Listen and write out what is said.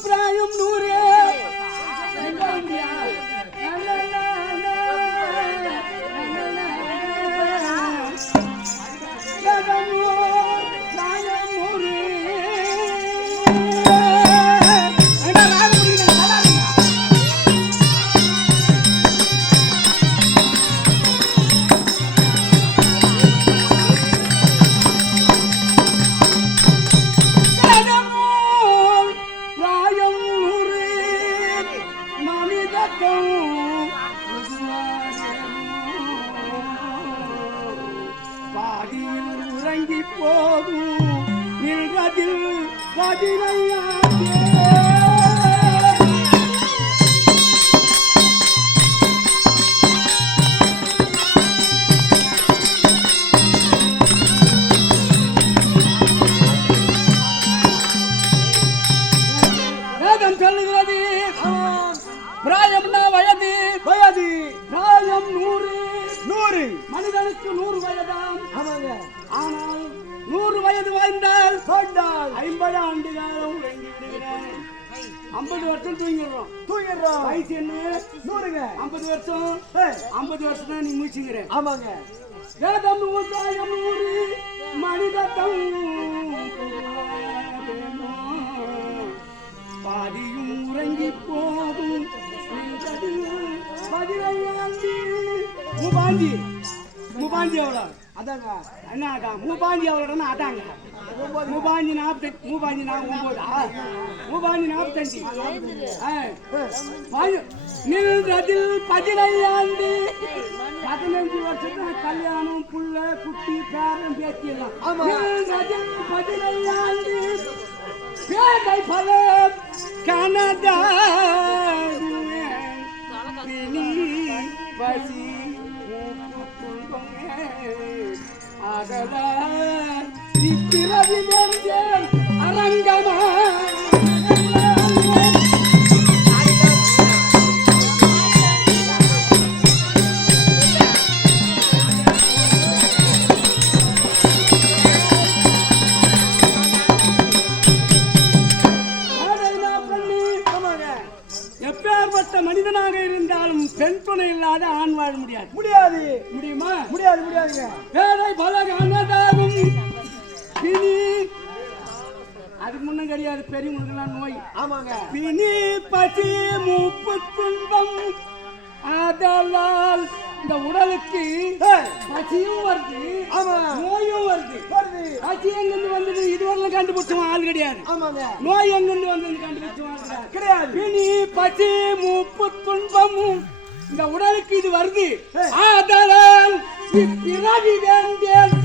பிராயம் 100 பாதியில் உறங்கி போகும் நின்றதில் வேதம் சொல்லுகிறது பிராயம்னா வயது வயது பிராயம் 100 மனிதனுக்கு 100 வயதாம். ஆனால் 100 வயது வாழ்ந்தால் 50 ஆண்டு காலம் உறங்கி விடுகிறேன். 50 வருஷம் தூங்கிடுறோம். வயசு என்ன 100ங்க. 50 வருஷம் 50 வருஷம் தான் நீ முடிச்சுக்கிறேன். ஆமாங்க. வேதம் 100 மனிதத்தம் பாதியும் உறங்கி போதும் மூபாஞ்சி எவ்வளோ அதாங்க என்ன அதான் மூபாஞ்சி எவ்வளோன்னா அதாங்க மூபாஞ்சி 40 மூபாஞ்சி 45 நின்றதில் 15 ஆண்டு 15 வருஷத்துல கல்யாணம் புள்ள குட்டி பேரன் பேத்தியெல்லாம் நின்றதில் 15 ஆண்டு பேதை பலம் கனடா பசி அதனால் இப்பிறவி வென்றேன் அரங்கமா எப்பேற்பட்ட மனிதனாக இருந்தாலும் பெண் துணை இல்லாத ஆண் வாழ முடியாது. முடியுமா? முடியாதுங்க. வேலை பலகானதாகும் பிணி அதுக்கு முன்ன கிடையாது. பெரியவங்களுக்கெல்லாம் நோய். ஆமாங்க. பிணி பசி மூப்பு துன்பம் அதனால் இந்த உடலுக்கு பசியும் வருது நோயும் வருது. பசி எங்கிருந்து வந்தது இதுவரையிலும் கண்டுபிடிச்சோம் ஆள் கிடையாது. நோய் எங்கிருந்து வந்தது கண்டுபிடிச்சோம் கிடையாது. பிணி பசி மூப்பு துன்பமும் இந்த உடலுக்கு இது வருது. அதனால் பிறவி வேண்டேன்